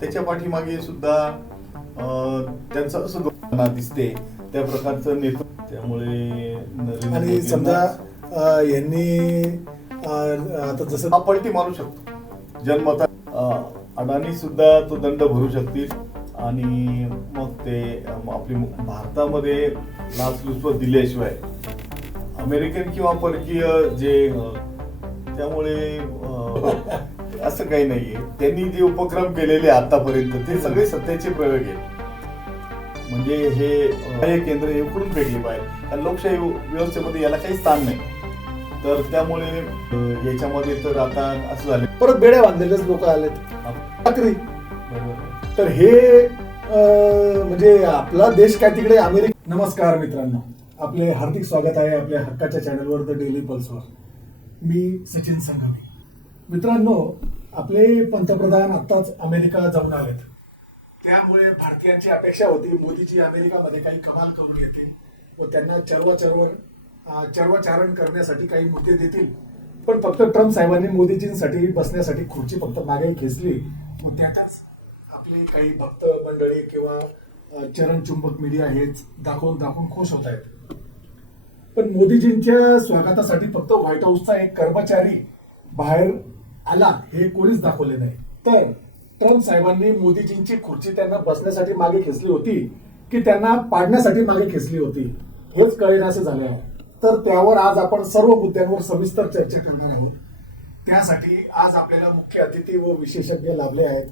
त्याच्या पाठीमागे सुद्धा त्यांचं असं लोकांना दिसते त्या प्रकारचं नेतृत्व. त्यामुळे आणि समजा यांनी आता जसं पलटी मारू शकतो जनमता. अडाणी सुद्धा तो दंड भरू शकतील आणि मग ते आपली भारतामध्ये लाचलुचपत दिल्याशिवाय अमेरिकन किंवा परकीय जे त्यामुळे असं काही नाहीये. त्यांनी जे उपक्रम केलेले आतापर्यंत ते सगळे सत्तेचे प्रयोग आहेत. म्हणजे हे केंद्र इकडून भेटले पाहिजे कारण लोकशाही व्यवस्थेमध्ये याला काही स्थान नाही. तर त्यामुळे याच्यामध्ये तर आता असं झालं परत बेड्या बांधलेलेच लोक आलेत ठाकरे. तर हे म्हणजे आपला देश काय तिकडे अमेरिका. नमस्कार मित्रांनो, आपले हार्दिक स्वागत आहे आपल्या हक्काच्या चॅनलवर द डेली पल्सवर. मी सचिन संघवी. मित्रांनो, आपले पंतप्रधान आत्ताच अमेरिका जाऊन आलेत. त्यामुळे भारतीयांची अपेक्षा होती मोदीजी अमेरिकामध्ये काही कमाल करून येतील व त्यांना चर्वाचारण करण्यासाठी काही मुद्दे देतील. पण फक्त ट्रम्प साहेबांनी मोदीजींसाठी बसण्यासाठी खुर्ची फक्त मागे खेचली व त्यातच आपले काही भक्त मंडळी किंवा चरणचुंबक मीडिया हेच दाखवून खुश होत आहेत. पण मोदीजींच्या स्वागतासाठी फक्त व्हाईट हाऊसचा एक कर्मचारी बाहेर आला हे कोणीच दाखवले नाही. तर ट्रम्प साहेबांनी मोदीजींची खुर्ची त्यांना बसण्यासाठी मागे खेचली होती की त्यांना पाडण्यासाठी मागे खेचली होती हेच कळेनासे झाले आहे. तर त्यावर आज आपण सर्व मुद्द्यांवर सविस्तर चर्चा करणार आहोत. त्यासाठी आज आपल्याला मुख्य अतिथी व विशेषज्ञ लाभले आहेत.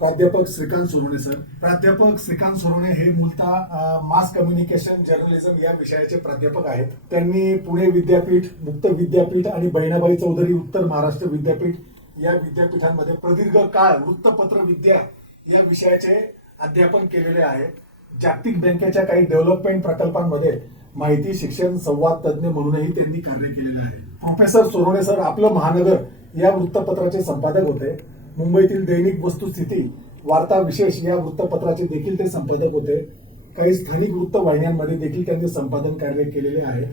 प्राध्यापक श्रीकांत सोनवणे सर. प्राध्यापक श्रीकांत सोनवणे हे मूलतः मास कम्युनिकेशन जर्नलिझम या विषयाचे प्राध्यापक आहेत. त्यांनी पुणे विद्यापीठ, मुक्त विद्यापीठ आणि बहिणाबाई चौधरी उत्तर महाराष्ट्र विद्यापीठ या विद्यापीठांमध्ये प्रदीर्घ काळ वृत्तपत्र विद्या या विषयाचे अध्यापन केलेले आहे. जागतिक बँकेच्या काही डेव्हलपमेंट प्रकल्पांमध्ये माहिती शिक्षण संवाद तज्ज्ञ म्हणूनही त्यांनी कार्य केलेले आहे. प्रोफेसर सोनवणे सर आपलं महानगर या वृत्तपत्राचे संपादक होते. मुंबईतील दैनिक वस्तुस्थिती, वार्ता विशेष या वृत्तपत्राचे देखील ते संपादक होते. काही स्थानिक वृत्तवाहिन्यांमध्ये देखील त्यांनी संपादन कार्य केलेले आहे.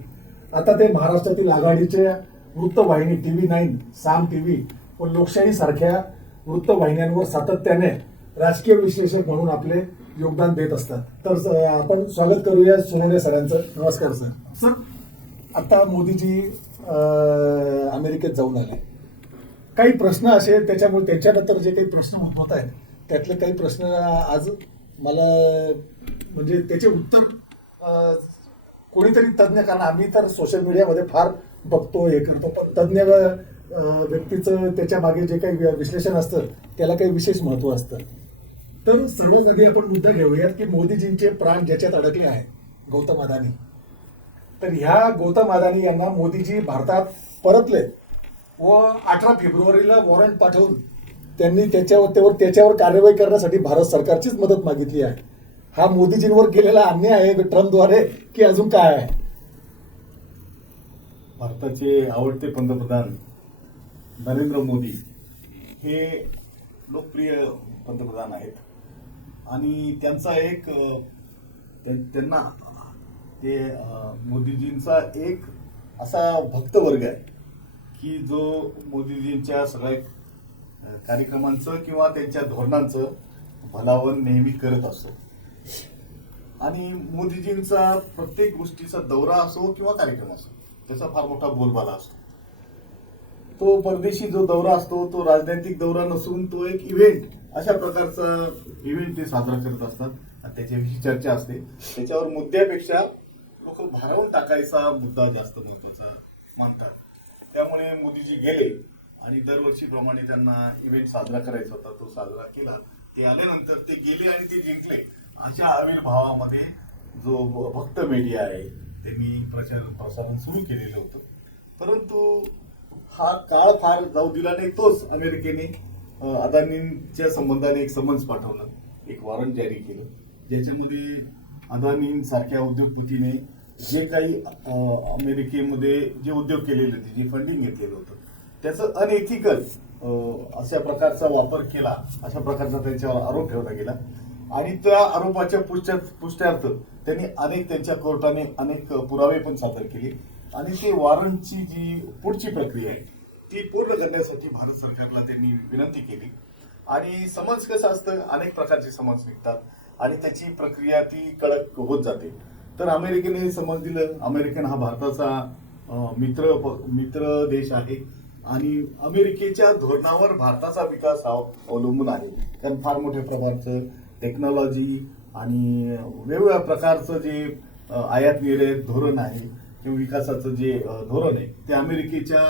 आता ते महाराष्ट्रातील आघाडीच्या वृत्तवाहिनी TV9, साम TV व लोकशाही सारख्या वृत्तवाहिन्यांवर सातत्याने राजकीय विश्लेषक म्हणून आपले योगदान देत असतात. तर आपण स्वागत करूया सोनवणे सरांचं. नमस्कार सर. सर, आता मोदीजी अमेरिकेत जाऊन आले. काही प्रश्न असे त्याच्यामुळे त्याच्यानंतर जे काही प्रश्न उद्भवत आहेत त्यातले काही प्रश्न आज मला म्हणजे त्याचे उत्तर कोणीतरी तज्ज्ञ, कारण आम्ही तर सोशल मीडियामध्ये फार बघतो हे करतो, पण तज्ज्ञ व्यक्तीचं त्याच्या मागे जे काही विश्लेषण असतं त्याला काही विशेष महत्व असतं. तर सर्वात आधी आपण मुद्दा घेऊयात की मोदीजींचे प्राण ज्याच्यात अडकले आहे, गौतम अदानी. तर ह्या गौतम अदानी यांना मोदीजी भारतात परतले व 18 फेब्रुवारीला वॉरंट पाठवून त्यांनी त्याच्यावर कार्यवाही करण्यासाठी भारत सरकारचीच मदत मागितली आहे. हा मोदीजींवर केलेला अन्याय आहे ट्रम्पद्वारे की अजून काय आहे? भारताचे आवडते पंतप्रधान नरेंद्र मोदी हे लोकप्रिय पंतप्रधान आहेत आणि त्यांचा एक त्यांना ते मोदीजींचा एक असा भक्त वर्ग आहे की जो मोदीजींच्या सगळ्या कार्यक्रमांचं किंवा त्यांच्या धोरणांचं भलावण नेहमी करत असतो. आणि मोदीजींचा प्रत्येक गोष्टीचा दौरा असो किंवा कार्यक्रम असो त्याचा फार मोठा बोलबाला असतो. तो परदेशी जो दौरा असतो तो राजनैतिक दौरा नसून तो एक इव्हेंट, अशा प्रकारचा इव्हेंट ते साजरा करत असतात आणि त्याच्याविषयी चर्चा असते. त्याच्यावर मुद्द्यापेक्षा लोक भारावून टाकायचा मुद्दा जास्त महत्वाचा मानतात. त्यामुळे मोदीजी गेले आणि दरवर्षीप्रमाणे त्यांना इव्हेंट साजरा करायचा होता, तो साजरा केला. ते आल्यानंतर ते गेले आणि ते जिंकले. अशा आविर्भावामध्ये जो भक्त मीडिया आहे त्यांनी प्रसारण सुरू केलेलं होतं. परंतु हा काळ फार जाऊ दिला नाही. तोच अमेरिकेने अदानींच्या संबंधाने एक समन्स पाठवलं, एक वॉरंट जारी केलं, ज्याच्यामध्ये अदानींसारख्या उद्योगपतीने जे काही अमेरिकेमध्ये जे उद्योग केलेले होते, जे फंडिंग घेतलेलं होतं त्याचं अनएथिकल अशा प्रकारचा वापर केला, अशा प्रकारचा त्यांच्यावर आरोप ठेवला गेला. आणि त्या आरोपाच्या पुष्ट्यार्थ त्यांनी त्यांच्या कोर्टाने अनेक पुरावे पण सादर केले आणि ते वॉरंटची जी पुढची प्रक्रिया आहे ती पूर्ण करण्यासाठी भारत सरकारला त्यांनी विनंती केली. आणि समज कसं असतं, अनेक प्रकारचे समज निघतात आणि त्याची प्रक्रिया ती कडक होत जाते. तर अमेरिकेने समज दिलं. अमेरिकन हा भारताचा मित्र देश आहे आणि अमेरिकेच्या धोरणावर भारताचा विकास हा अवलंबून आहे. कारण फार मोठ्या प्रकारचं टेक्नॉलॉजी आणि वेगवेगळ्या प्रकारचं जे आयात निर्यात धोरण आहे किंवा विकासाचं जे धोरण आहे ते अमेरिकेच्या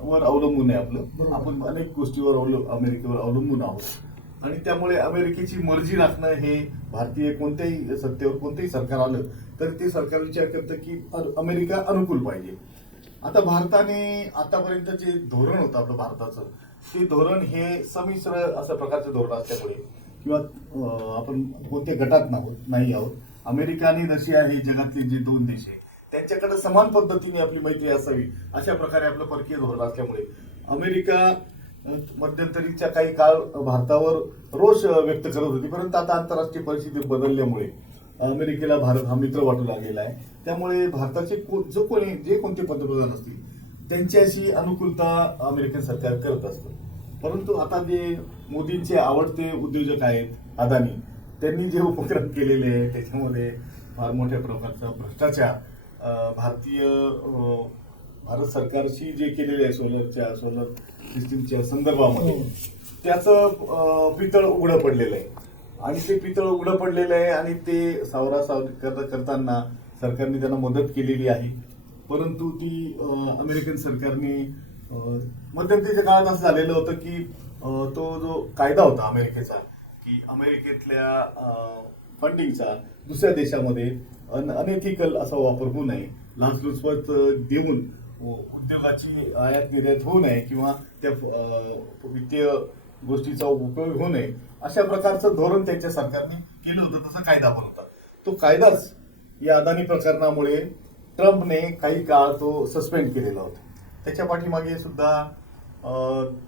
वर अवलंबून आहे. आपलं आपण अनेक गोष्टीवर अमेरिकेवर अवलंबून आहोत आणि त्यामुळे अमेरिकेची मर्जी राखणं हे भारतीय कोणत्याही सत्तेवर कोणतेही सरकार आलं तर ते सरकार विचार करतं की अमेरिका अनुकूल पाहिजे. आता भारताने आतापर्यंत जे धोरण होतं आपलं भारताचं, ते धोरण हे संमिश्र अशा प्रकारचं धोरण असल्यामुळे किंवा आपण कोणत्या गटात नाही आहोत. अमेरिका आणि रशिया हे जगातले जे दोन देश आहे त्यांच्याकडे समान पद्धतीने आपली मैत्री असावी अशा प्रकारे आपलं परकीय धोरण असल्यामुळे अमेरिका मध्यंतरीच्या काही काळ भारतावर रोष व्यक्त करत होती. परंतु आता आंतरराष्ट्रीय परिस्थिती बदलल्यामुळे अमेरिकेला भारत हा मित्र वाटू लागलेला आहे. त्यामुळे भारताचे जे कोणते पंतप्रधान असतील त्यांच्याशी अनुकूलता अमेरिकन सरकार करत असतं. परंतु आता जे मोदींचे आवडते उद्योजक आहेत अदानी, त्यांनी जे उपक्रम केलेले आहेत त्याच्यामध्ये फार मोठ्या प्रकारचा भ्रष्टाचार भारत सरकारशी जे केलेले आहे सोलर सिस्टीमच्या संदर्भामध्ये त्याचं पितळ उघडं पडलेलं आहे आणि ते पितळ उघडं पडलेलं आहे आणि ते सावरासाव करताना सरकारने त्यांना मदत केलेली आहे. परंतु ती अमेरिकन सरकारने मध्यंतरीच्या काळात असं झालेलं होतं की तो जो कायदा होता अमेरिकेचा की अमेरिकेतल्या फंडिंगचा दुसऱ्या देशामध्ये अनएथिकल असा वापर होऊ नये, लाचलुचपत देऊन उद्योगाची आयात निर्यात होऊ नये किंवा त्या वित्तीय गोष्टीचा उपयोग होऊ नये अशा प्रकारचं धोरण त्यांच्या सरकारने केलं होतं. तसा कायदा पण होता. तो कायदाच या अदानी प्रकरणामुळे ट्रम्पने काही काळ तो सस्पेंड केलेला होता. त्याच्या पाठीमागे सुद्धा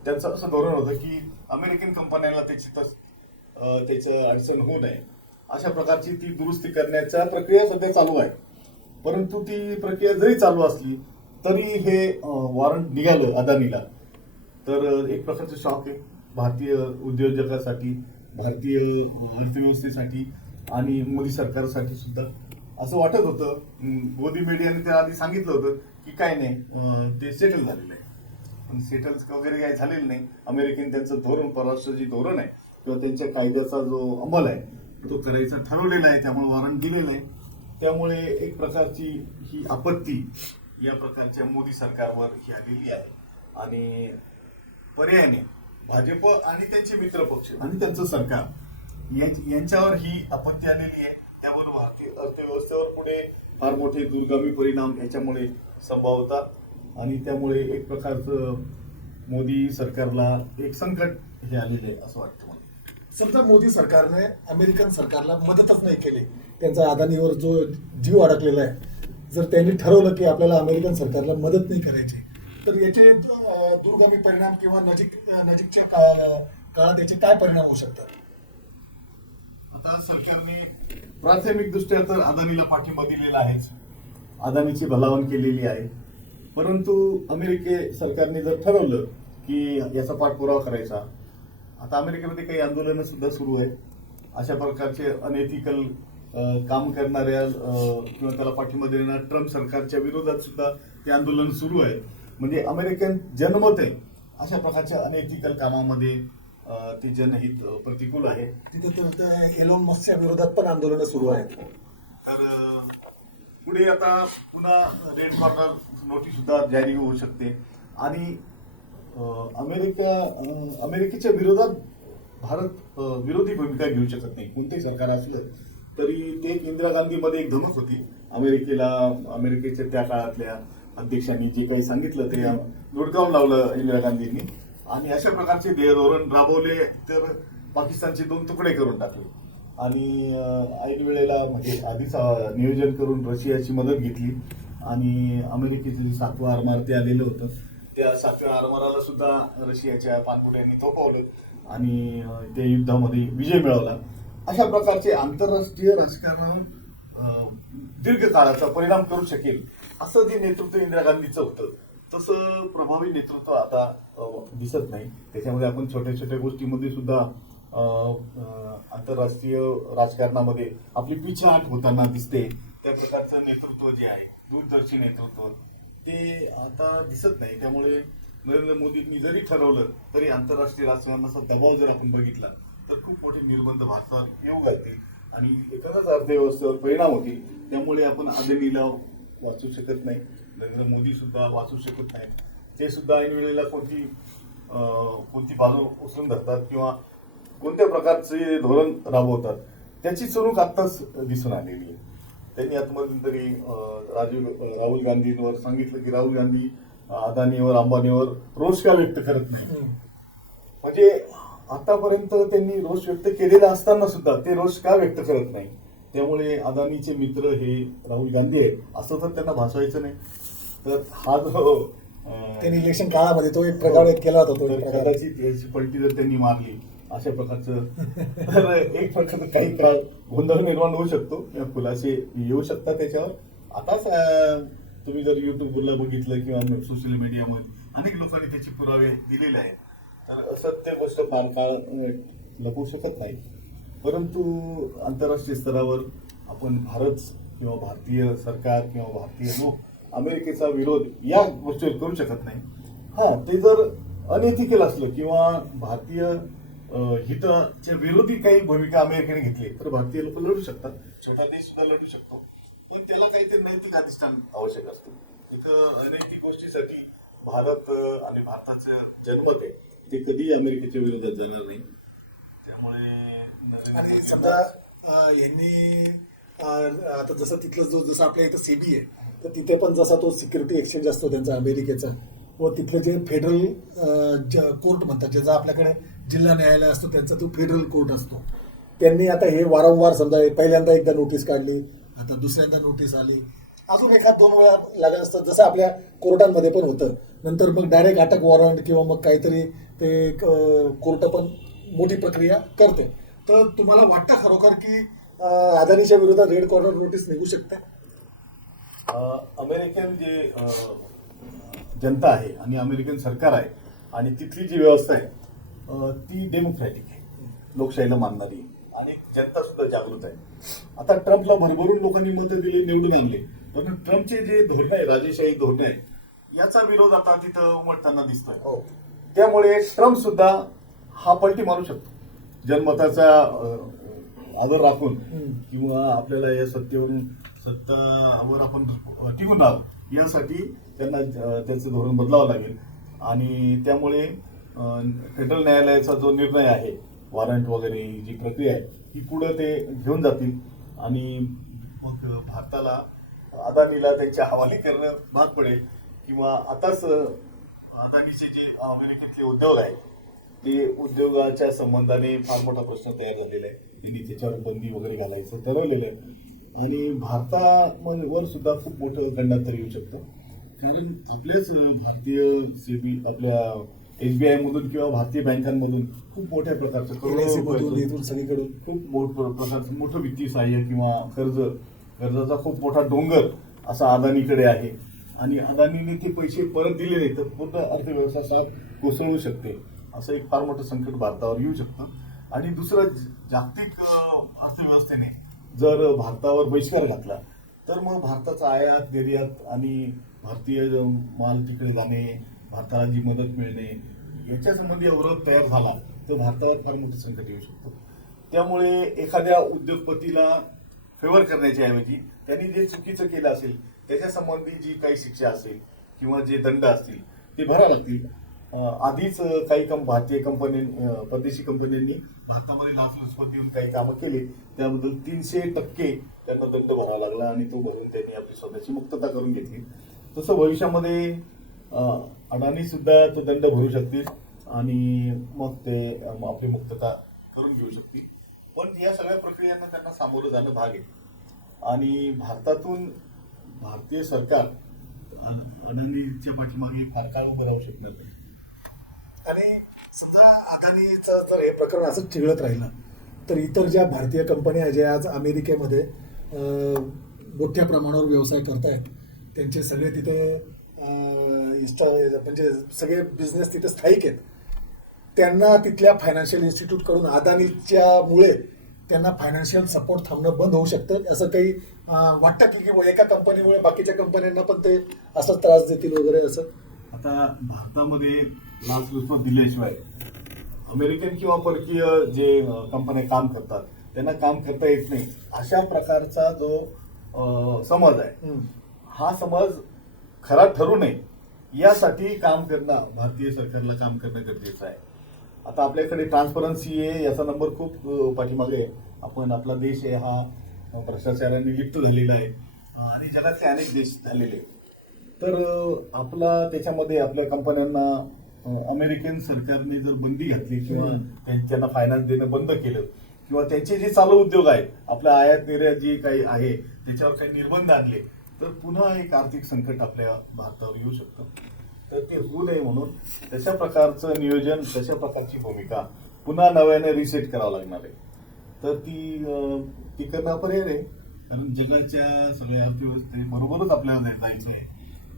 त्यांचं असं धोरण होतं की अमेरिकन कंपन्यांना त्याचं अडचण होऊ नये अशा प्रकारची ती दुरुस्ती करण्याच्या प्रक्रिया सध्या चालू आहे. परंतु ती प्रक्रिया जरी चालू असली तरी हे वॉरंट निघालं अदानीला तर एक प्रकारचं शॉक आहे भारतीय उद्योजकासाठी, भारतीय अर्थव्यवस्थेसाठी आणि मोदी सरकारसाठी सुद्धा. असं वाटत होतं, मोदी मीडियाने त्या आधी सांगितलं होतं की काय नाही ते सेटल झालेलं आहे, पण सेटल वगैरे काही झालेलं नाही. अमेरिकेने त्यांचं धोरण, परराष्ट्र जे धोरण आहे किंवा त्यांच्या कायद्याचा जो अंमल आहे तो करायचा ठरवलेला आहे. त्यामुळे वॉरंट दिलेलं आहे. त्यामुळे एक प्रकारची ही आपत्ती या प्रकारच्या मोदी सरकारवर ही आलेली आहे आणि पर्यायाने भाजप आणि त्यांचे मित्र पक्ष आणि त्यांचं सरकार यांच्यावर ही आपत्ती आलेली आहे. त्याबरोबर अर्थव्यवस्थेवर पुढे फार मोठे दूरगामी परिणाम याच्यामुळे संभवतात आणि त्यामुळे एक प्रकारचं मोदी सरकारला एक संकट हे आलेलं आहे असं वाटतं मला. समजा मोदी सरकारने अमेरिकन सरकारला मदतच नाही केली, त्यांचा अदानीवर जो जीव अडकलेला आहे, जर त्यांनी ठरवलं की आपल्याला अमेरिकन सरकारला मदत नाही करायची तर याचे दूरगामी परिणाम किंवा नजीकच्या काळात याचे काय परिणाम होऊ शकतात? आता सरकारने प्राथमिक दृष्ट्या तर अदानीला पाठिंबा दिलेला आहेच, अदानीची भलावण केलेली आहे. परंतु अमेरिके सरकारने जर ठरवलं की याचा पाठपुरावा करायचा, आता अमेरिकेमध्ये काही आंदोलनं सुद्धा सुरू आहेत. अशा प्रकारचे अनएथिकल काम करणाऱ्या किंवा त्याला पाठिंबा देणाऱ्या ट्रम्प सरकारच्या विरोधात सुद्धा ते आंदोलन सुरू आहे. म्हणजे अमेरिकन जनमत आहे अशा प्रकारच्या अनएथिकल कामामध्ये ते जनहित प्रतिकूल आहे. तिथे एलोन मस्कच्या विरोधात पण आंदोलनं सुरू आहेत. तर पुढे आता पुन्हा रेड कॉर्नर नोटीस सुद्धा जारी होऊ शकते आणि अमेरिकेच्या विरोधात भारत विरोधी भूमिका घेऊ शकत नाही. कोणतेही सरकार असलं तरी ते इंदिरा गांधीमध्ये एक धमक होती. अमेरिकेच्या त्या काळातल्या अध्यक्षांनी जे काही सांगितलं ते धुडकावून लावलं इंदिरा गांधींनी आणि अशा प्रकारचे धोरण राबवले तर पाकिस्तानचे 2 तुकडे करून टाकले आणि ऐन वेळेला म्हणजे आधीच नियोजन करून रशियाची मदत घेतली आणि अमेरिकेचे जे 7वं आरमार ते आलेलं होतं त्या 7व्या आरमाराला सुद्धा रशियाच्या पाणबुड्यांनी थोपवलं आणि त्या युद्धामध्ये विजय मिळवला. अशा प्रकारचे आंतरराष्ट्रीय राजकारण दीर्घकाळाचा परिणाम करू शकेल असं जे नेतृत्व इंदिरा गांधीचं होतं तसं प्रभावी नेतृत्व आता दिसत नाही. त्याच्यामध्ये आपण छोट्या छोट्या गोष्टीमध्ये सुद्धा आंतरराष्ट्रीय राजकारणामध्ये आपली पिछेहाट होताना दिसते. त्या प्रकारचं नेतृत्व जे आहे, दूरदर्शी नेतृत्व, ते आता दिसत नाही. त्यामुळे नरेंद्र मोदींनी जरी ठरवलं तरी आंतरराष्ट्रीय राजकारणाचा दबाव जर आपण बघितला तर खूप मोठे निर्बंध भारतावर येऊ घालतील आणि एकूणच अर्थव्यवस्थेवर परिणाम होतील. त्यामुळे आपण अदानीला वाचू शकत नाही, नरेंद्र मोदी सुद्धा वाचू शकत नाही. ते सुद्धा ऐन वेळेला कोणती बाजू उचलून धरतात किंवा कोणत्या प्रकारचे धोरण राबवतात त्याची चुणूक आत्ताच दिसून आलेली आहे. त्यांनी आतमध्यंतरी राहुल गांधींवर सांगितलं की राहुल गांधी अदानीवर अंबानीवर रोष का व्यक्त करत नाही. म्हणजे आतापर्यंत त्यांनी रोष व्यक्त केलेला असताना सुद्धा ते रोष का व्यक्त करत नाही. त्यामुळे अदानीचे मित्र हे राहुल गांधी आहेत असं तर त्यांना भासवायचं नाही. तर हा जो त्यांनी इलेक्शन काळामध्ये तो एक प्रकार केला होता, तो कदाचित याची पलटी जर त्यांनी मारली अशा प्रकारचं तर एक प्रकारचं काही गोंधळ निर्माण होऊ शकतो, खुलासे येऊ शकतात त्याच्यावर. आताच तुम्ही जर युट्यूबला बघितलं किंवा सोशल मीडियामध्ये अनेक लोकांनी त्याचे पुरावे दिलेले आहेत. तर असत्य गोष्ट फार काळ लपवू शकत नाही. परंतु आंतरराष्ट्रीय स्तरावर आपण भारत किंवा भारतीय सरकार किंवा भारतीय लोक अमेरिकेचा विरोध या गोष्टीवर करू शकत नाही. हा, ते जर अनएथिकल असलं किंवा भारतीय हिताच्या विरोधी काही भूमिका अमेरिकेने घेतली तर भारतीय लोक लढू शकतात. छोटा देश सुद्धा लढू शकतो, पण त्याला काहीतरी नैतिक अधिष्ठान आवश्यक असतं. इथं अनैतिक गोष्टीसाठी भारत आणि भारताचं जनमत आहे ते कधीही अमेरिकेच्या विरोधात जाणार नाही. त्यामुळे आणि समजा यांनी आता जसं तिथलं जसं आपल्या इथं सेबी आहे तर तिथे पण जसा तो सिक्युरिटी एक्सचेंज असतो त्यांचा अमेरिकेचा, व तिथले जे फेडरल कोर्ट म्हणतात, ज्याचा आपल्याकडे जिल्हा न्यायालय असतो त्यांचा तो फेडरल कोर्ट असतो. त्यांनी आता हे वारंवार समजा पहिल्यांदा एकदा नोटीस काढली, आता दुसऱ्यांदा नोटीस आली, अजून एखाद 2 वेळा लागत असतं जसं आपल्या कोर्टांमध्ये पण होतं. नंतर मग डायरेक्ट अटक वॉरंट किंवा मग काहीतरी ते कोर्ट पण मोठी प्रक्रिया करतो. तर तुम्हाला वाटतं खरोखर की अदानीच्या विरोधात रेड कॉर्नर नोटीस निघू शकते? अमेरिकन जे जनता आहे आणि अमेरिकन सरकार आहे आणि तिथली जी व्यवस्था आहे ती डेमोक्रॅटिक आहे, लोकशाहीला मानणारी, आणि जनता सुद्धा जागृत आहे. आता ट्रम्पला भरभरून लोकांनी मतं दिली, निवडून आणले, पण ट्रम्पचे जे धोरण आहे, राजेशाही धोरण आहे, याचा विरोध आता तिथं उमटताना दिसतोय. त्यामुळे ट्रम्प सुद्धा हा पलटी मारू शकतो. जनमताचा आदर राखून किंवा आपल्याला या सत्तावर आपण टिकून राहावं यासाठी त्यांना त्याचं धोरण बदलावं लागेल. आणि त्यामुळे फेडरल न्यायालयाचा जो निर्णय आहे, वॉरंट वगैरे जी प्रक्रिया आहे ही पुढे ते घेऊन जातील आणि मग भारताला अदानीला त्यांच्या हवाली करणं भाग पडेल. किंवा आताच अदानीचे जे अमेरिकेतले उद्योग आहेत ते उद्योगाच्या संबंधाने फार मोठा प्रश्न तयार झालेला आहे. त्यांनी त्याच्यावर बंदी वगैरे घालायचं ठरवलेलं आहे आणि भारतावर सुद्धा खूप मोठं गंडांतर येऊ शकतं. कारण आपलेच भारतीय सेबी आपल्या SBI मधून किंवा भारतीय बँकांमधून खूप मोठ्या प्रकारचं सगळीकडून खूप प्रकारचं मोठं वित्तीय सहाय्य किंवा कर्जाचा खूप मोठा डोंगर असा अदानीकडे आहे आणि अदानीने ते पैसे परत दिले नाही तर पूर्ण अर्थव्यवस्था साफ कोसळू शकते. असं एक फार मोठं संकट भारतावर येऊ शकतं. आणि दुसरं, जागतिक अर्थव्यवस्थेने जर भारतावर बहिष्कार घातला तर मग भारताचा आयात निर्यात आणि भारतीय माल तिकडे जाणे, भारताला जी मदत मिळणे याच्या संबंधी अवरोध तयार झाला तर भारतावर फार मोठं संकट येऊ शकतं. त्यामुळे एखाद्या उद्योगपतीला फेवर करण्याच्या ऐवजी त्यांनी जे चुकीचं केलं असेल त्याच्या संबंधी जी काही शिक्षा असेल किंवा जे दंड असतील ते भरावे लागतील. आधीच काही भारतीय कंपनी परदेशी कंपन्यांनी भारतामध्ये लाचलुचपत देऊन काही कामं केली, त्याबद्दल 300% त्यांना दंड भरावा लागला आणि तो भरून त्यांनी आपली स्वतःची मुक्तता करून घेतली. तसं भविष्यामध्ये अडाणी सुद्धा तो दंड भरू शकतील आणि मग ते आपली मुक्तता करून घेऊ शकतील. पण या सगळ्या प्रक्रियांना त्यांना सामोरं जाणं भाग आहे आणि भारतातून भारतीय सरकार अडाणीच्या पाठीमागे फार काळ उभं राहू शकणार नाही. आणि समजा अदानीचं जर हे प्रकरण असंच चिघळत राहिलं तर इतर ज्या भारतीय कंपन्या ज्या आज अमेरिकेमध्ये मोठ्या प्रमाणावर व्यवसाय करतायत त्यांचे सगळे तिथं म्हणजे सगळे बिझनेस तिथे स्थायिक आहेत, त्यांना तिथल्या फायनान्शियल इन्स्टिट्यूट कडून अदानीच्या मुळे त्यांना फायनान्शियल सपोर्ट थांबणं बंद होऊ शकतं असं काही वाटतं की एका कंपनीमुळे बाकीच्या कंपन्यांना पण ते असा त्रास देतील वगैरे असं? आता भारतामध्ये लाचलुचपत दिल्याशिवाय अमेरिकन किंवा परकीय जे कंपन्या काम करतात त्यांना काम करता येत नाही, अशा प्रकारचा जो समज आहे, हा समज खरा ठरू नये यासाठी काम करणं, भारतीय सरकारला काम करणं गरजेचं आहे. आता आपल्याकडे ट्रान्सपरन्सी आहे, याचा नंबर खूप पाठीमागे आहे. आपला देश आहे हा भ्रष्टाचाराने लिप्त झालेला आहे आणि जगातले अनेक देश झालेले. तर त्याच्यामध्ये आपल्या कंपन्यांना अमेरिकन सरकारने जर बंदी घातली किंवा त्यांना फायनान्स देणं बंद केलं किंवा त्यांचे जे चालू उद्योग आहेत, आपल्या आयात निर्यात जे काही आहे त्याच्यावर काही निर्बंध आणले, तर पुन्हा एक आर्थिक संकट आपल्या भारतावर येऊ शकतं. तर ते होऊ नये म्हणून तशा प्रकारचं नियोजन, तशा प्रकारची भूमिका पुन्हा नव्याने रिसेट करावं लागणार आहे. तर ती करणं पर्याय आहे, कारण जगाच्या सगळ्या अर्थव्यवस्थेबरोबरच आपल्याला जायचं आहे.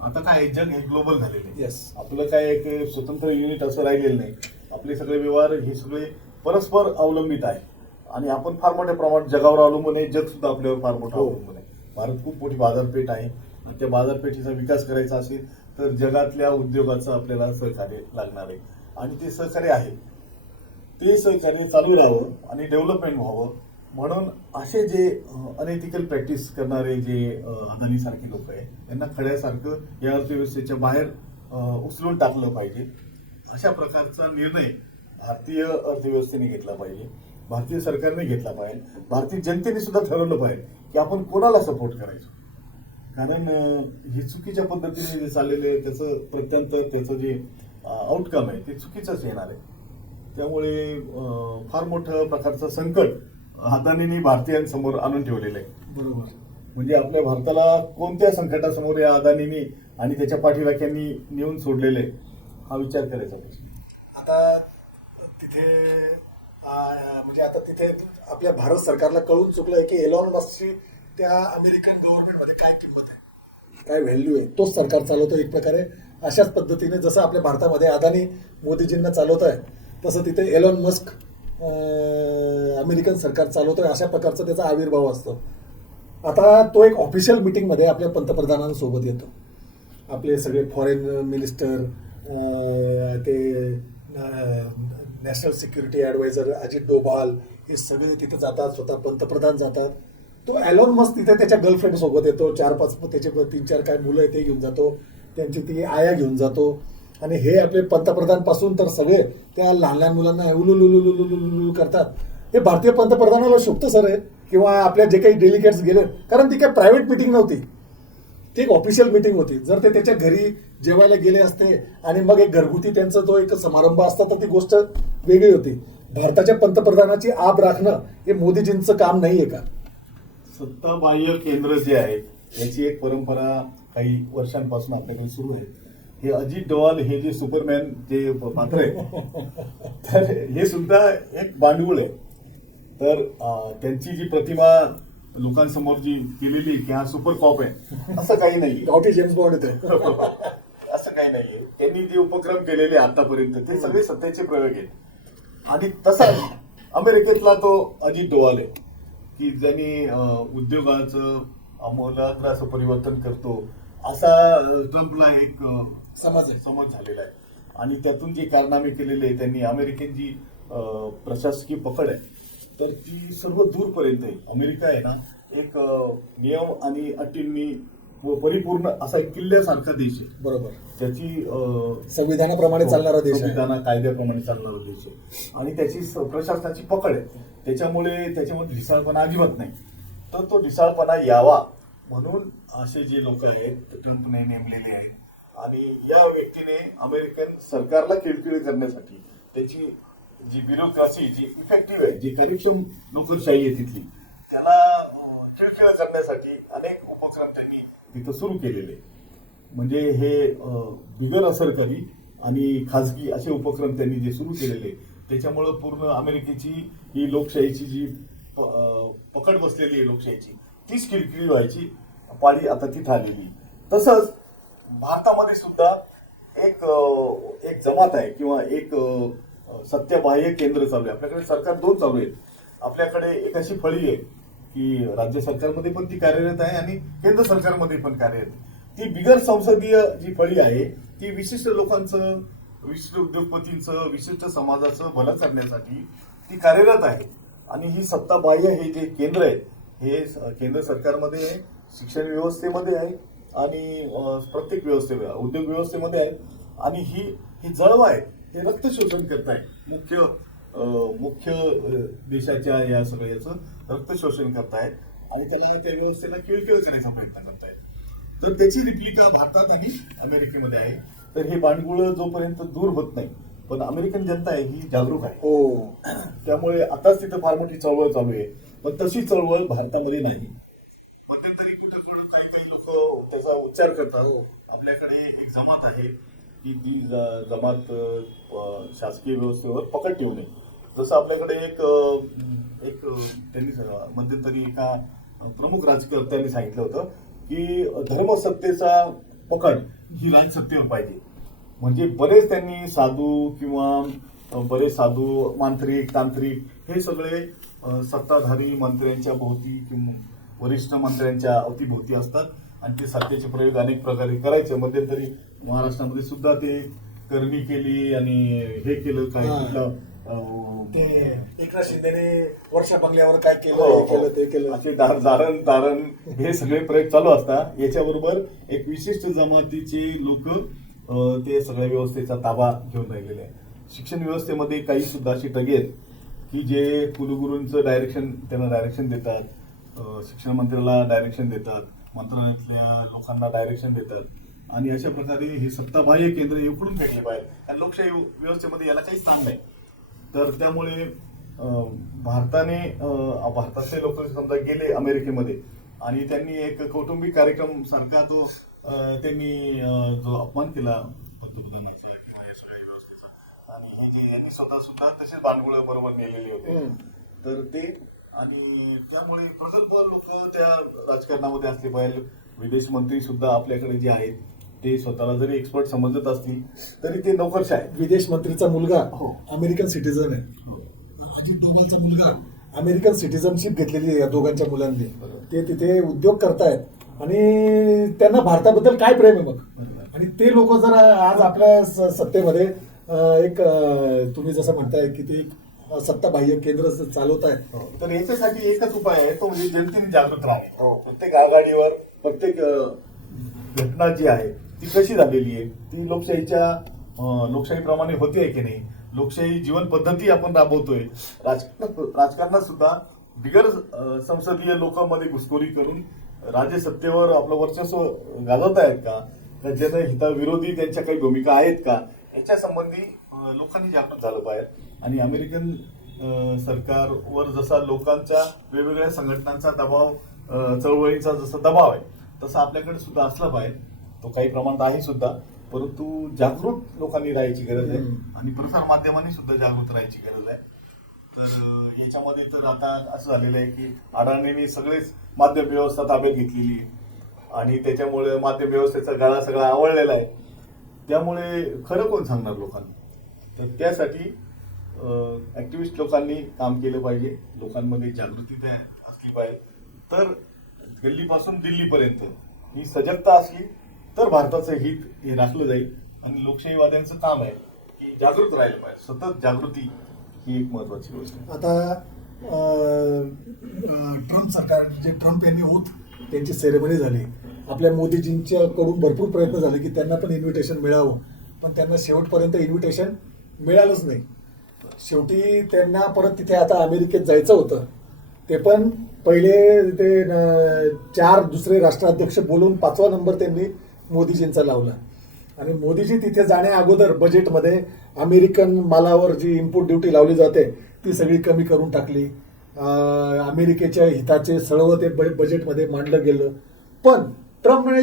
आता काय जग हे ग्लोबल झालेलं आहे. आपलं काय एक स्वतंत्र युनिट असं राहिलेलं नाही. आपले सगळे व्यवहार हे सगळे परस्पर अवलंबित आहे आणि आपण फार मोठ्या प्रमाणात जगावर अवलंबून आहे, जग सुद्धा आपल्यावर फार मोठं अवलंबून आहे. भारत खूप मोठी बाजारपेठ आहे आणि त्या बाजारपेठेचा विकास करायचा असेल तर जगातल्या उद्योगाचं आपल्याला सहकार्य लागणार आहे आणि ते सहकार्य आहे. ते सहकार्य चालू राहावं आणि डेव्हलपमेंट व्हावं म्हणून असे जे अनएथिकल प्रॅक्टिस करणारे जे अदानी सारखे लोक आहे त्यांना खड्यासारखं या अर्थव्यवस्थेच्या बाहेर उचलून टाकलं पाहिजे. अशा प्रकारचा निर्णय भारतीय अर्थव्यवस्थेने घेतला पाहिजे, भारतीय सरकारने घेतला पाहिजे, भारतीय जनतेने सुद्धा ठरवलं पाहिजे की आपण कोणाला सपोर्ट करायचो. कारण हे चुकीच्या पद्धतीने जे चाललेलं आहे त्याचं प्रत्यंतर, त्याचं जे आउटकम आहे ते चुकीचंच येणार आहे. त्यामुळे फार मोठं प्रकारचं संकट अदानींनी भारतीयांसमोर आणून ठेवलेलं आहे. बरोबर. म्हणजे आपल्या भारताला कोणत्या संकटासमोर या अदानींनी आणि त्याच्या पाठीराख्यांनी नेऊन सोडलेले हा विचार करायचा पाहिजे. आता तिथे आपल्या भारत सरकारला कळून चुकलंय की एलॉन मस्कची त्या अमेरिकन गव्हर्नमेंटमध्ये काय किंमत आहे, काय व्हॅल्यू आहे, तोच सरकार चालवतो एक प्रकारे. अशाच पद्धतीने जसं आपल्या भारतामध्ये अदानी मोदीजींना चालवत आहे तसं तिथे एलॉन मस्क अमेरिकन सरकार चालवतोय, अशा प्रकारचा त्याचा आविर्भाव असतो. आता तो एक ऑफिशियल मीटिंगमध्ये आपल्या पंतप्रधानांसोबत येतो, आपले सगळे फॉरेन मिनिस्टर, ते national security adviser Ajit Doval हे सगळे तिथे जातात, स्वतः पंतप्रधान जातात. तो एलॉन मस्क तिथे त्याच्या गर्लफ्रेंड सोबत येतो, 4-5 त्याचे 3-4 काय मुलं आहे ते घेऊन जातो, त्यांची ती आया घेऊन जातो आणि हे आपले पंतप्रधान पासून तर सगळे त्या लहान लहान मुलांना उलुलुलुलुलुलुलु करतात. हे भारतीय पंतप्रधानाला शोभतं सर आहे किंवा आपल्या जे काही डेलिगेट्स गेले, कारण ती काही प्रायव्हेट मिटिंग नव्हती, ती एक ऑफिशियल मिटिंग होती. जर ते त्याच्या घरी जेवायला गेले असते आणि मग एक घरगुती त्यांचा जो एक समारंभ असता तर ती गोष्ट वेगळी होती. भारताच्या पंतप्रधानाची आब राखणं हे मोदीजींचं काम नाहीये का? सत्ताबाह्य केंद्र जे आहे याची एक परंपरा काही वर्षांपासून आपल्याकडे सुरू आहे. हे अजित डोवाल हे जे सुपरमॅन जे पात्र आहे तर हे सुद्धा एक भांडवल आहे. तर त्यांची जी प्रतिमा लोकांसमोर जी केलेली की हा सुपर कॉप आहे, असं काही नाही. गावठी जेम्स बॉन्ड येते असं काही नाहीये. त्यांनी जे उपक्रम केलेले आतापर्यंत ते सगळे सत्तेचे प्रयोग आहेत. आणि तसाच अमेरिकेतला तो अजित डोवाल आहे की ज्यांनी उद्योगाचं आमूलाग्र असं परिवर्तन करतो असा ट्रम्पला एक समज झालेला आहे. आणि त्यातून जे कारनामे केलेले आहे त्यांनी, अमेरिकेत जी प्रशासकीय पकड आहे तर ती सर्व दूरपर्यंत आहे. अमेरिका आहे ना एक नियम आणि अटींनी परिपूर्ण असा एक किल्ल्यासारखा देश आहे. बरोबर. त्याची संविधानाप्रमाणे चालणारा देश आहे, संविधाना कायद्याप्रमाणे चालणारा देश आहे आणि त्याची प्रशासनाची पकड आहे. त्याच्यामध्ये ढिसाळपणा अजिबात नाही. तर तो ढिसाळपणा यावा म्हणून असे जे लोक आहेत ट्रम्पने नेमलेले आहेत आणि या व्यक्तीने अमेरिकन सरकारला किळकिळ करण्यासाठी त्याची जी ब्युरोक्रसी जी इफेक्टिव्ह आहे, जी कार्यक्षम नोकरशाही आहे तिथली, त्याला किळकिळ करण्यासाठी अनेक उपक्रम त्यांनी तिथं सुरू केलेले. म्हणजे हे बिगर असरकारी आणि खाजगी असे उपक्रम त्यांनी जे सुरू केलेले त्याच्यामुळं पूर्ण अमेरिकेची ही लोकशाहीची जी पकड बसलेली आहे लोकशाहीची तीच किळकिळी व्हायची पाळी आता तिथं आलेली. तसंच भारतामध्ये सुद्धा एक जमात आहे किंवा एक सत्यबाह्य केंद्र चालू आहे. आपल्याकडे सरकार दोन चालू आहेत. आपल्याकडे एक अशी फळी आहे की राज्य सरकारमध्ये पण ती कार्यरत आहे आणि केंद्र सरकारमध्ये पण कार्यरत आहे. ती बिगर संसदीय जी फळी आहे ती विशिष्ट लोकांचं, विशिष्ट उद्योगपतींचं, विशिष्ट समाजाचं भलं करण्यासाठी ती कार्यरत आहे. आणि ही सत्ताबाह्य हे जे केंद्र आहे हे केंद्र सरकारमध्ये आहे, शिक्षण व्यवस्थेमध्ये आहे आणि प्रत्येक व्यवस्थेमध्ये, उद्योग व्यवस्थेमध्ये आहे. आणि ही जळवा आहेत, हे रक्त शोषण करताय. मुख्य देशाच्या या सगळ्याचं रक्त शोषण करतायत आणि त्याला त्या व्यवस्थेला किळकिळ करण्याचा प्रयत्न करतायत. तर त्याची रिप्लिका भारतात आणि अमेरिकेमध्ये आहे. तर हे बाणगुळ जोपर्यंत दूर होत नाही, पण अमेरिकन जनता आहे ही जागरूक आहे. हो, त्यामुळे आताच तिथं फार मोठी चळवळ चालू आहे, पण तशी चळवळ भारतामध्ये नाही. मध्यंतरी कुठं काही लोक त्याचा उच्चार करतात. आपल्याकडे एक जमात आहे की ती जमात शासकीय व्यवस्थेवर पकड ठेवू नये. जसं आपल्याकडे एक त्यांनी मध्यंतरी एका प्रमुख राजकर्त्यांनी सांगितलं होतं की धर्मसत्तेचा पकड ही राजसत्तेवर पाहिजे. म्हणजे बरेच त्यांनी साधू किंवा बरेच साधू, मांत्रिक, तांत्रिक हे सगळे सत्ताधारी मंत्र्यांच्या भोवती किंवा वरिष्ठ मंत्र्यांच्या अवतीभोवती असतात आणि ते सत्तेचे प्रयोग अनेक प्रकारे करायचे. मध्यंतरी महाराष्ट्रामध्ये सुद्धा ते करणी केली आणि हे केलं काय ते एकनाथ शिंदेने वर्षा बंगल्यावर काय केलं, हे केलं, ते केलं, असे दारण हे सगळे प्रयोग चालू असतात. याच्याबरोबर एक विशिष्ट जमातीची लोक ते सगळ्या व्यवस्थेचा ताबा घेऊन राहिलेले आहे. शिक्षण व्यवस्थेमध्ये काही सुद्धा अशी टगी आहेत की जे कुलगुरूंचं त्यांना डायरेक्शन देतात, शिक्षण मंत्र्याला डायरेक्शन देतात, मंत्रालयातल्या लोकांना डायरेक्शन देतात. आणि अशा प्रकारे हे सत्ताबाह्य केंद्र उकडून फेकले पाहिजे. कारण लोकशाही व्यवस्थेमध्ये याला काही स्थान नाही. तर त्यामुळे भारतातले लोक समजा गेले अमेरिकेमध्ये आणि त्यांनी एक कौटुंबिक कार्यक्रम सारखा तो त्यांनी जो अपमान केला पंतप्रधानाचा किंवा या सगळ्या व्यवस्थेचा, आणि हे जे यांनी स्वतः सुद्धा तसेच बाणगुळ बरोबर नेलेले होते. तर ते आणि त्यामुळे प्रगल्भ लोक त्या राजकारणामध्ये असले पाहिजे. विदेश मंत्री सुद्धा आपल्याकडे जे आहेत ते स्वतःला जरी एक्सपर्ट समजत असतील तरी ते नोकरशा आहेत. विदेश मंत्रीचा मुलगा अमेरिकन सिटीजन आहे. अजित डोभालचा मुलगा अमेरिकन सिटीजनशिप घेतलेली आहे या दोघांच्या मुलांनी. ते तिथे उद्योग करतायत आणि त्यांना भारताबद्दल काय प्रेम आहे मग. आणि ते लोक जर आज आपल्या सत्तेमध्ये एक तुम्ही जसं म्हणताय की ते सत्ताबाह्य केंद्र चालवत आहे, तर याच्यासाठी एकच उपाय आहे, तो म्हणजे जनतेने जागृत राहणे. प्रत्येक आघाडीवर प्रत्येक घटना जी आहे ती कशी झालेली आहे, ती लोकशाहीप्रमाणे होते की नाही, लोकशाही जीवन पद्धती आपण राबवतोय. राजकारणात सुद्धा बिगर संसदीय लोकांमध्ये घुसखोरी करून राज्यसत्तेवर आपलं वर्चस्व गाजवत आहेत का, जनहिताविरोधी त्यांच्या काही भूमिका आहेत का, याच्या संबंधी लोकांनी जागृत झालं पाहिजे. आणि अमेरिकन सरकारवर जसा लोकांचा वेगवेगळ्या संघटनांचा दबाव, चळवळीचा जसा दबाव आहे तसा आपल्याकडे सुद्धा असला पाहिजे. तो काही प्रमाणात आहे सुद्धा, परंतु जागृत लोकांनी राहायची गरज आहे आणि प्रसार माध्यमांनी सुद्धा जागृत राहायची गरज आहे. तर याच्यामध्ये तर आता असं झालेलं आहे की अडाणींनी सगळेच माध्यम व्यवस्था ताब्यात घेतलेली आहे आणि त्याच्यामुळे माध्यम व्यवस्थेचा गाळा सगळा आवळलेला आहे. त्यामुळे खरं कोण सांगणार लोकांना. तर त्यासाठी ऍक्टिव्हिस्ट लोकांनी काम केलं पाहिजे, लोकांमध्ये जागृती असली पाहिजे. तर गल्लीपासून दिल्लीपर्यंत ही सजगता असली तर भारताचं हित हे राखलं जाईल. आणि लोकशाहीवाद्यांचं काम आहे की जागृत राहिलं पाहिजे, सतत जागृती ही एक महत्वाची गोष्ट आहे. आता ट्रम्प सरकार जे ट्रम्प यांनी होत त्यांची सेरेमनी झाली, आपल्या मोदीजींच्या कडून भरपूर प्रयत्न झाले की त्यांना पण इन्व्हिटेशन मिळावं, पण त्यांना शेवटपर्यंत इन्व्हिटेशन मिळालंच नाही. शेवटी त्यांना परत तिथे आता अमेरिकेत जायचं होतं, ते पण पहिले ते 4 दुसरे राष्ट्राध्यक्ष बोलून 5वा नंबर त्यांनी मोदीजींचा लावला. आणि मोदीजी तिथे जाण्या अगोदर बजेटमध्ये अमेरिकन मालावर जी इम्पोर्ट ड्युटी लावली जाते ती सगळी कमी करून टाकली. अमेरिकेच्या हिताचे सर्व ते बजेटमध्ये मांडलं गेलं. पण ट्रम्पने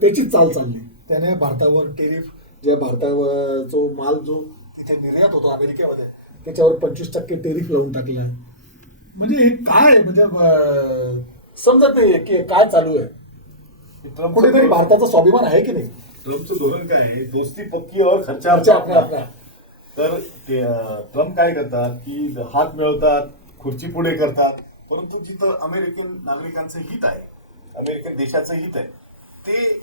त्याची चाल चालली. त्याने भारतावर टेरिफ, जे भारतावर जो माल जो तिथे निर्यात होतो अमेरिकेमध्ये त्याच्यावर 25% टेरिफ लावून टाकला. म्हणजे हे काय, म्हणजे समजत नाही की काय चालू आहे. कुठेतरी भारताचा स्वाभिमान आहे की नाही. ट्रम्पचं धोरण काय आहे? दोस्ती पक्की और खर्चा खर्चा आपला आपला. तर ते ट्रम्प काय करतात की हात मिळवतात, खुर्ची पुढे करतात, परंतु जिथं अमेरिकन नागरिकांचं हित आहे, अमेरिकन देशाचं हित आहे, ते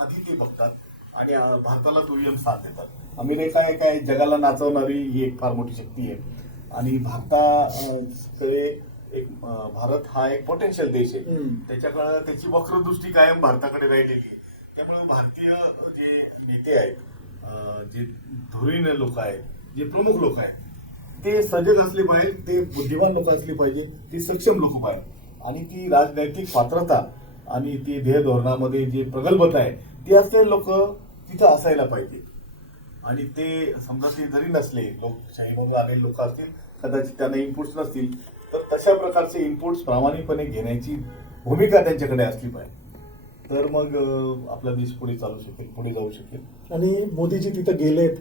आधी ते बघतात आणि भारताला दुय्यम साथ देतात. अमेरिका आहे काय जगाला नाचवणारी ही एक फार मोठी शक्ती आहे आणि भारताकडे एक भारत हा एक पोटेन्शियल देश आहे. त्याच्याकडे त्याची वक्रदृष्टी कायम भारताकडे राहिलेली आहे. त्यामुळे भारतीय जे नेते आहेत, जे धुरीण लोक आहेत, जे प्रमुख लोक आहेत, ते सजग असले पाहिजे, ते बुद्धिमान लोक असली पाहिजे, ती सक्षम लोक पाहिजे आणि ती राजनैतिक पात्रता आणि ती ध्येय धोरणामध्ये जी प्रगल्भता आहे ती असलेले लोक तिथं असायला पाहिजे. आणि ते समजा ते जरी नसले, लोकशाहीमधून आलेले लोक असतील, कदाचित त्यांना इनपुट्स नसतील, तर तशा प्रकारचे इनपुट्स प्रामाणिकपणे घेण्याची भूमिका त्यांच्याकडे असली पाहिजे. तर मग आपला देश पुढे चालू शकेल, पुढे जाऊ शकेल. आणि मोदीजी तिथं गेलेत,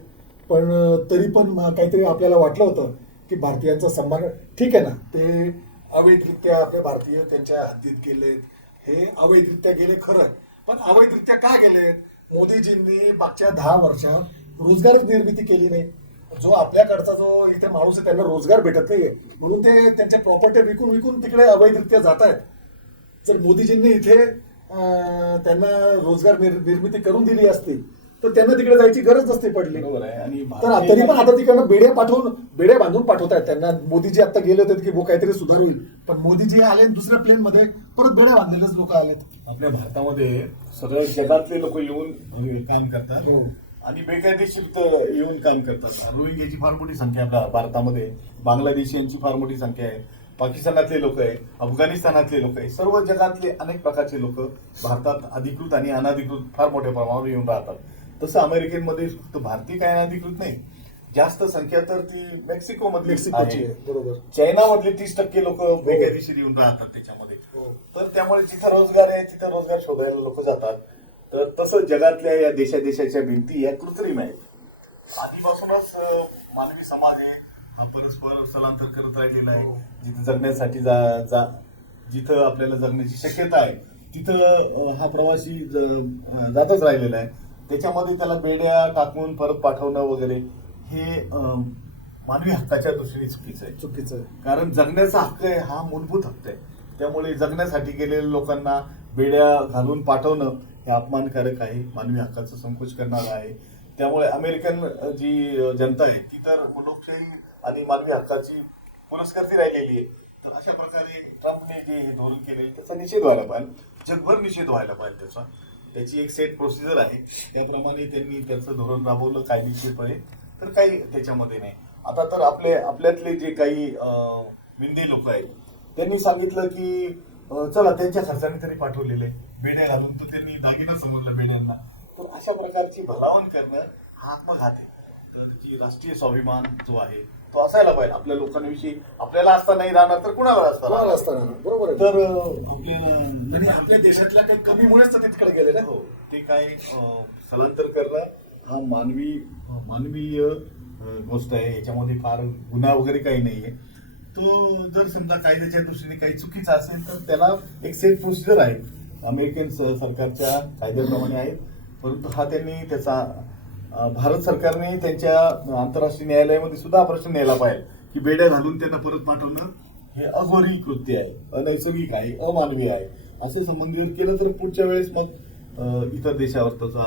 पण तरी पण काहीतरी आपल्याला वाटलं होतं की भारतीयांचा सन्मान ठीक आहे ना, ते अवैधरित्या आपले भारतीय त्यांच्या हद्दीत गेलेत, हे अवैधरित्या गेले खरं, पण अवैधरित्या का गेले? मोदीजींनी मागच्या 10 वर्षात रोजगार निर्मिती केली नाही. जो आपल्याकडचा जो इथे माणूस आहे त्यांना रोजगार भेटत नाहीये, म्हणून ते त्यांच्या प्रॉपर्टी विकून विकून तिकडे अवैधरित्या जात आहेत. जर मोदीजींनी इथे त्यांना रोजगार निर्मिती करून दिली असती तर त्यांना तिकडे जायची गरज नसती पडली. बरोबर आहे. आणि तर तरी पण आता तिकडनं बेड्या बांधून पाठवतायत त्यांना. मोदीजी आता गेले होते की काहीतरी सुधार होईल, पण मोदीजी आले दुसऱ्या प्लेन मध्ये परत बेड्या बांधलेलेच लोक आलेत. आपल्या भारतामध्ये सगळ्या जगातले लोक येऊन काम करतात हो. आणि बेकायदेशीर येऊन काम करतात. रोहिंग्याची फार मोठी संख्या आपल्या भारतामध्ये, बांगलादेशीयांची फार मोठी संख्या आहे, पाकिस्तानातले लोक आहे, अफगाणिस्तानातले लोक आहे, सर्व जगातले अनेक प्रकारचे लोक भारतात अधिकृत आणि अनधिकृत फार मोठ्या प्रमाणावर येऊन राहतात. तसं अमेरिकेमध्ये फक्त भारतीय काय अनधिकृत नाही, जास्त संख्या तर ती मेक्सिको मधली मेक्सिकोची आहे. बरोबर. चायना मधले 30% लोक बेकायदेशीर येऊन राहतात त्याच्यामध्ये. तर त्यामुळे जिथं रोजगार आहे तिथं रोजगार शोधायला लोक जातात. तर तसं जगातल्या या देशाच्या भिंती या कृत्रिम आहेत. आधीपासूनच मानवी समाज आहे हा परस्पर स्थलांतर करत राहिलेला आहे. जिथं जगण्यासाठी जिथं आपल्याला जगण्याची शक्यता आहे तिथं हा प्रवासी जातच राहिलेला आहे. त्याच्यामध्ये त्याला बेड्या टाकून परत पाठवणं वगैरे हे मानवी हक्काच्या दृष्टीने चुकीचं आहे. कारण जगण्याचा हक्क आहे हा मूलभूत हक्क आहे. त्यामुळे जगण्यासाठी गेलेल्या लोकांना बेड्या घालून पाठवणं हे अपमानकारक आहे, मानवी हक्काचं संकोच करणारं आहे. त्यामुळे अमेरिकन जी जनता आहे ती तर लोकशाही आणि मानवी हक्काची पुरस्कारती राहिलेली आहे. तर अशा प्रकारे ट्रम्पने जे हे धोरण केले त्याचा निषेध व्हायला पाहिजे, जगभर निषेध व्हायला पाहिजे. त्याची एक सेट प्रोसिजर आहे, त्याप्रमाणे त्यांनी त्याचं धोरण राबवलं कायदेशीरपणे, तर काही त्याच्यामध्ये नाही. आता तर आपल्यातले जे काही मिंदे लोक आहेत त्यांनी सांगितलं की चला त्यांच्या खर्चाने तरी पाठवलेले बेड्या घालून, तर त्यांनी दागिना समजला बेड्यांना. तर अशा प्रकारची भलावण करणं हा आत्मघात आहे. तर जी राष्ट्रीय स्वाभिमान जो आहे तो असायला पाहिजे आपल्या लोकांविषयी. आपल्याला असता नाही राहणार तर कुणाला असताना. बरोबर आहे. तर आणि आपल्या देशातल्या काही कमीमुळेच तर तिकडे गेले ना. हो, ते काय स्थलांतर करणं हा मानवीय गोष्ट आहे. याच्यामध्ये फार गुन्हा वगैरे काही नाहीये. तो जर समजा कायद्याच्या दृष्टीने काही चुकीचा असेल तर त्याला एक सेट प्रोसिजर आहे, अमेरिकन सरकारच्या कायद्याप्रमाणे आहे. परंतु हा त्यांनी त्याचा भारत सरकारने त्यांच्या आंतरराष्ट्रीय न्यायालयामध्ये सुद्धा प्रश्न न्यायला पाहिजे की बेड्या घालून त्यांना परत पाठवणं हे अघोरी कृत्य आहे, अनैसर्गिक आहे, अमानवीय आहे. असे संबंधित केलं तर पुढच्या वेळेस मग इतर देशावर त्याचा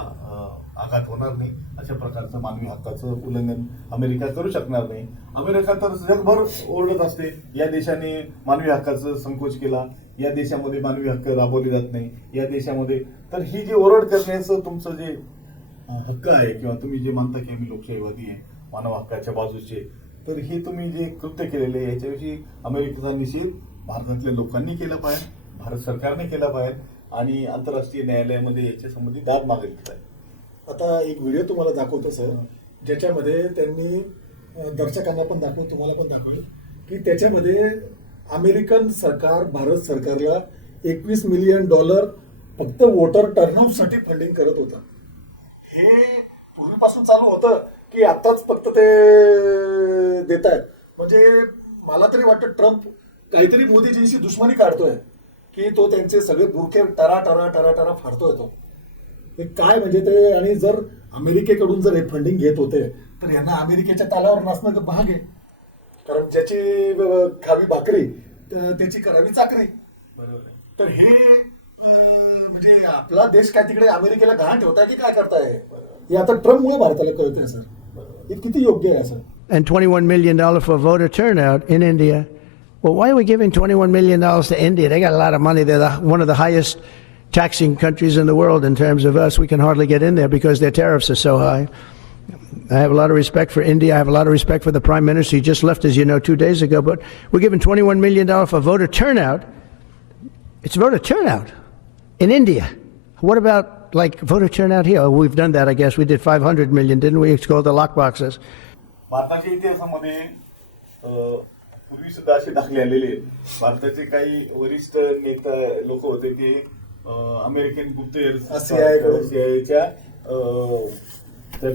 आघात होणार नाही. अशा प्रकारचं मानवी हक्काचं उल्लंघन अमेरिका करू शकणार नाही. अमेरिका तर जगभर ओरडत असते या देशाने मानवी हक्काचं संकोच केला, या देशामध्ये मानवी हक्क राबवले जात नाही, या देशामध्ये. तर ही जी ओरड करण्याचं तुमचं जे हक्क आहे किंवा तुम्ही जे मानता की आम्ही लोकशाहीवादी आहे, मानव हक्काच्या बाजूचे, तर हे तुम्ही जे कृत्य केलेले आहे याच्याविषयी अमेरिकेचा निषेध भारतातल्या लोकांनी केला पाहिजे, भारत सरकारने केला पाहिजे आणि आंतरराष्ट्रीय न्यायालयामध्ये याच्या संबंधी दाद मागितली पाहिजे. आता एक व्हिडिओ तुम्हाला दाखवतो सर, ज्याच्यामध्ये त्यांनी दर्शकांना पण दाखवलं, तुम्हाला पण दाखवलं की त्याच्यामध्ये अमेरिकन सरकार भारत सरकारला $21 मिलियन फक्त वोटर टर्नआउटसाठी फंडिंग करत होतं. हे पूर्वीपासून चालू होतं की आताच फक्त ते देत आहेत. म्हणजे मला तरी वाटतं ट्रम्प काहीतरी मोदीजींशी दुश्मनी काढतोय की तो त्यांचे सगळे बुरखे टरा फाडतोय तो. हे काय म्हणजे ते, आणि जर अमेरिकेकडून जर हे फंडिंग घेत होते तर यांना अमेरिकेच्या तालावर नसणं भाग आहे. कारण ज्याची खावी भाकरी त्याची करावी चाकरी. बरोबर आहे. तर हे म्हणजे आपला देश काय तिकडे अमेरिकेला गहाण ठेवताय की काय करताय, हे आता ट्रम्पमुळे भारताला कळतंय सर. हे किती योग्य आहे sir? And $21 million for voter turnout in India. Well, why are we giving $21 million to India? They got a lot of money. They're one of the highest taxing countries in the world in terms of us. We can hardly get in there because their tariffs are so high. I have a lot of respect for India. I have a lot of respect for the Prime Minister. He just left, as you know, 2 days ago. But we're giving $21 million for voter turnout. It's voter turnout in India. What about, like, voter turnout here? Oh, we've done that, I guess. We did 500 million, didn't we? It's called the lockboxes. भारताच्या इतिहासामध्ये पूर्वी सुद्धा असे दाखले आलेले आहेत. भारताचे काही वरिष्ठ नेता लोक होते ते अमेरिकन गुप्तहेर CIA त्या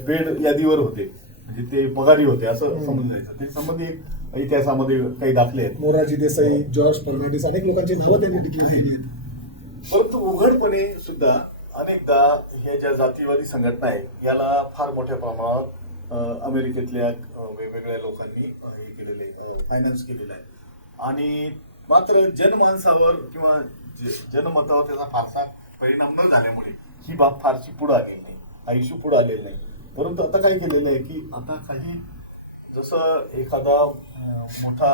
पेड यादीवर होते, म्हणजे ते पगारी होते असं समजून जायचं. ते संबंधित इतिहासामध्ये काही दाखले आहेत. मोरारजी देसाई, जॉर्ज फर्नांडिस, अनेक लोकांची नावं त्यांनी डिक्लेअर केली आहेत. परंतु उघडपणे सुद्धा अनेकदा ह्या ज्या जातीवादी संघटना आहेत याला फार मोठ्या प्रमाणात अमेरिकेतल्या वेगवेगळ्या लोकांनी हे केलेले फायनान्स केलेलं आहे. आणि मात्र जनमानसावर किंवा जनमतावर त्याचा फारसा परिणाम न झाल्यामुळे ही बाब फारशी पुढे आलेली नाही, हा इश्यू पुढे आलेला नाही. परंतु आता काय केलेलं आहे की आता काही जसं एखादा मोठा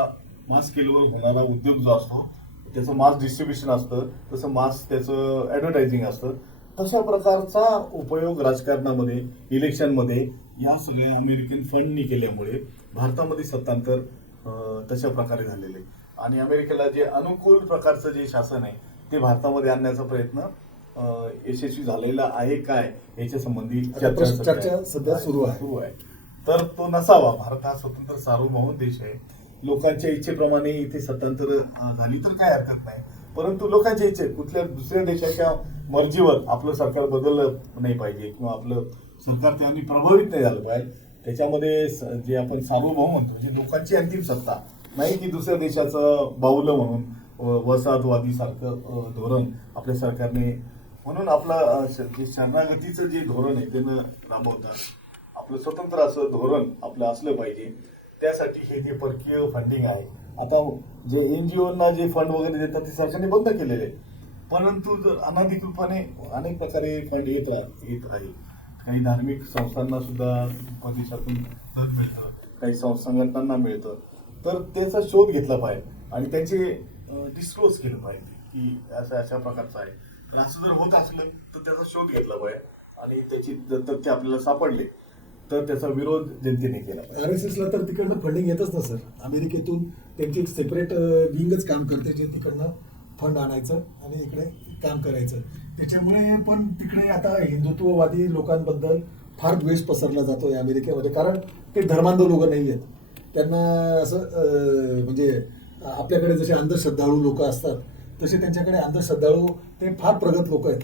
मास स्केलवर होणारा उद्योग जो असतो त्याचं मास डिस्ट्रीब्युशन असतं, तसं मास त्याचं ॲडव्हर्टायझिंग असतं, तशा प्रकारचा उपयोग राजकारणामध्ये इलेक्शनमध्ये या सगळ्या अमेरिकन फंडनी केल्यामुळे भारतामध्ये सत्तांतर तशा प्रकारे झालेले आणि अमेरिकेला जे अनुकूल प्रकारचं जे शासन आहे ते भारतामध्ये आणण्याचा प्रयत्न यशस्वी झालेला आहे काय याच्या संबंधी चर्चा सध्या सुरू आहे. तर तो नसावा. भारत हा स्वतंत्र सार्वभौम देश आहे. लोकांच्या इच्छेप्रमाणे इथे सत्तांतर झाली तर काय हरकत नाही, परंतु लोकांच्या इच्छे कुठल्या दुसऱ्या देशाच्या मर्जीवर आपलं सरकार बदललं नाही पाहिजे किंवा आपलं सरकार त्यांनी प्रभावित नाही झालं पाहिजे. त्याच्यामध्ये जे आपण सार्वभौम म्हणतो म्हणजे लोकांची अंतिम सत्ता नाही की दुसऱ्या देशाचं बाहुलं म्हणून वसाहतवादी सारखं धोरण आपल्या सरकारने, म्हणून आपलं जे शरणागतीचं जे धोरण आहे त्यानं राबवतात. आपलं स्वतंत्र असं धोरण आपलं असलं पाहिजे. त्यासाठी हे जे परकीय फंडिंग आहे, आता जे NGOना जे फंड वगैरे देतात ते सरकारने बंद केलेले, परंतु जर अनधिकृतपणे अनेक प्रकारे फंड येत आहे. काही धार्मिक संस्थांना सुद्धा परदेशातून धन मिळतं, काही संघटनांना मिळतं, तर त्याचा शोध घेतला पाहिजे आणि त्याचे डिस्क्लोज केलं पाहिजे की असं अशा प्रकारचं आहे. तर असं जर होत असलं तर त्याचा शोध घेतला पाहिजे आणि त्याची जर तथ्य आपल्याला सापडले तर त्याचा विरोध जनतेने केला पाहिजे. RSSला तर तिकडनं फंडिंग येतच ना सर. अमेरिकेतून त्यांची एक सेपरेट विंगच काम करते जे तिकडनं फंड आणायचं आणि इकडे काम करायचं. त्याच्यामुळे पण तिकडे आता हिंदुत्ववादी लोकांबद्दल फार द्वेष पसरला जातो या अमेरिकेमध्ये, कारण ते धर्मांध लोक नाही आहेत. त्यांना असं म्हणजे आपल्याकडे जसे अंधश्रद्धाळू लोक असतात तसे त्यांच्याकडे अंधश्रद्धाळू ते फार प्रगत लोक आहेत.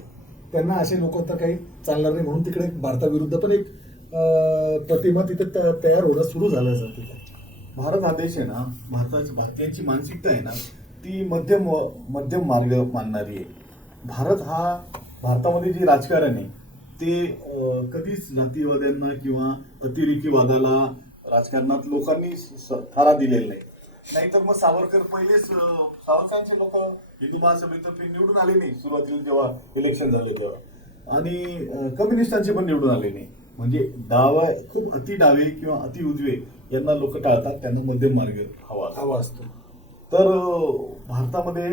त्यांना असे लोक तर काही चालणार नाही, म्हणून तिकडे भारताविरुद्ध पण एक प्रतिमा तिथे तयार होणं सुरू झालं सर. तिथे भारत हा देश आहे ना, भारतीयांची मानसिकता आहे ना ती मध्यम मार्ग मानणारी आहे. भारतामध्ये जे राजकारण आहे ते कधीच जातीवाद्यांना किंवा अतिरेकीवादाला राजकारणात लोकांनी थारा दिलेला नाही. नाहीतर मग सावरकर पहिलेच सावरकरांचे लोक हिंदू महासभेतर्फे निवडून आले नाही सुरुवातीला जेव्हा इलेक्शन झाले तेव्हा, आणि कम्युनिस्टांचे पण निवडून आले नाही. म्हणजे खूप अति डावे किंवा अति उजवे यांना लोक टाळतात, त्यांना मध्यम मार्ग हवा असतो. तर भारतामध्ये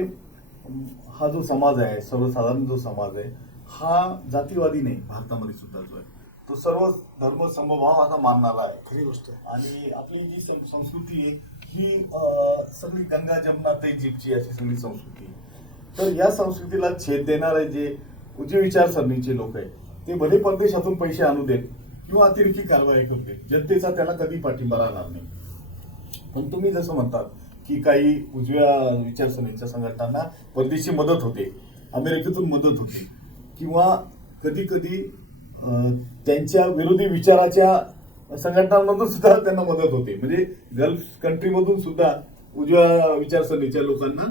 हा जो समाज आहे, सर्वसाधारण जो समाज आहे, हा जातीवादी नाही. भारतामध्ये सुद्धा जो आहे तो सर्व धर्म समभाव असा मानणारा आहे. खरी गोष्ट आहे. आणि आपली जी संस्कृती आहे ही सगळी गंगा जमुना तहजीबची अशी सगळी संस्कृती आहे. तर या संस्कृतीला छेद देणारे जे उजवी विचारसरणीचे लोक आहेत ते भले परदेशातून पैसे आणू देत किंवा अतिरेकी कारवाई करू देत, जनतेचा त्याला कधी पाठिंबा राहणार नाही. पण तुम्ही जसं म्हणतात की काही उजव्या विचारसरणीच्या संघटनांना परदेशी मदत होते, अमेरिकेतून मदत होते किंवा कधी कधी त्यांच्या विरोधी विचाराच्या संघटनांमधून सुद्धा त्यांना मदत होते. म्हणजे गल्फ कंट्रीमधून सुद्धा उजव्या विचारसरणीच्या लोकांना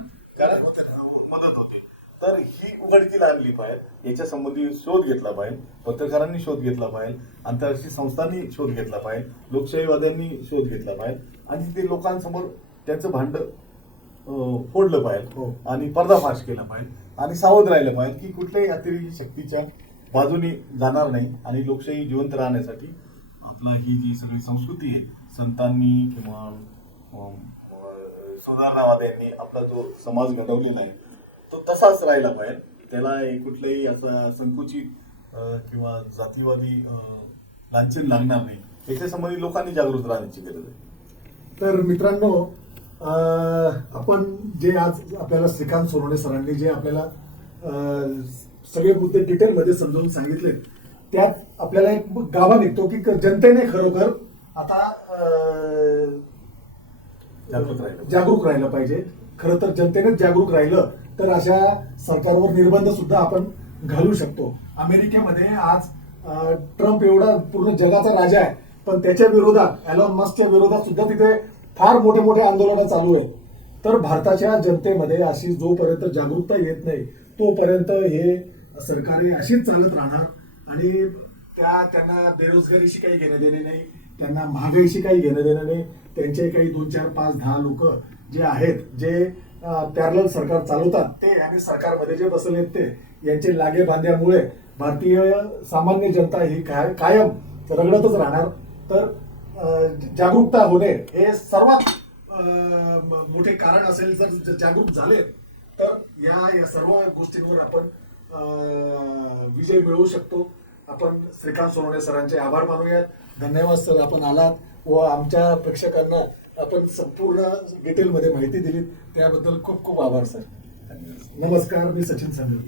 मदत होते. तर ही उघडकीला आणली पाहिजे, याच्या संबंधी शोध घेतला पाहिजे, पत्रकारांनी शोध घेतला पाहिजे, आंतरराष्ट्रीय संस्थांनी शोध घेतला पाहिजे, लोकशाहीवाद्यांनी शोध घेतला पाहिजे आणि ते लोकांसमोर त्यांचं भांड फोडलं पाहिजे आणि पर्दाफाश केला पाहिजे आणि सावध राहिलं पाहिजे की कुठल्याही अतिरेकी शक्तीच्या बाजूने जाणार नाही आणि लोकशाही जिवंत राहण्यासाठी आपला ही जी सगळी संस्कृती आहे, संतांनी किंवा सुधारणावाद्यांनी आपला जो समाज घडवलेला आहे तो तसाच राहिला पाहिजे. त्याला कुठलंही असं संकुचित किंवा जातीवादी लांछन लागणार नाही, याच्या संबंधी लोकांनी जागृत राहण्याची गरज आहे. तर मित्रांनो, आपण जे आज आपल्याला श्रीकांत सोनवणे सरांनी जे आपल्याला सगळे मुद्दे डिटेलमध्ये समजावून सांगितले, त्यात आपल्याला एक गाभा निघतो की जनतेने खरोखर आता जागरूक राहिलं पाहिजे. खरं तर जनतेनेच जागरूक राहिलं तर अशा सरकारवर निर्बंध सुद्धा आपण घालू शकतो. अमेरिकेमध्ये आज ट्रम्प एवढा पूर्ण जगाचा राजा आहे, पण त्याच्या विरोधात, एलॉन मस्कच्या विरोधात सुद्धा तिथे फार मोठे मोठे आंदोलनं चालू आहेत. तर भारताच्या जनतेमध्ये अशी जोपर्यंत जागरूकता येत नाही तोपर्यंत हे सरकार अशीच चालत राहणार आणि त्यांना बेरोजगारीशी काही घेणं देणे नाही, त्यांना महागाईशी काही घेणं देणं नाही. त्यांचे काही 2, 4, 5, 10 लोक जे आहेत, जे पॅरलल सरकार चालवतात ते आणि सरकारमध्ये जे बसले ते, यांचे लागे बांध्यामुळे भारतीय सामान्य जनता ही कायम रगडतच राहणार. तर जागरूकता होणे हे सर्वात मोठे कारण असेल. जर जागरूक झाले तर या सर्व गोष्टींवर आपण विजय मिळवू शकतो. आपण श्रीकांत सोनवणे सरांचे आभार मानूयात. धन्यवाद सर, आपण आलात व आमच्या प्रेक्षकांना आपण संपूर्ण डिटेलमध्ये माहिती दिली त्याबद्दल खूप खूप आभार सर. नमस्कार, मी सचिन संघवी.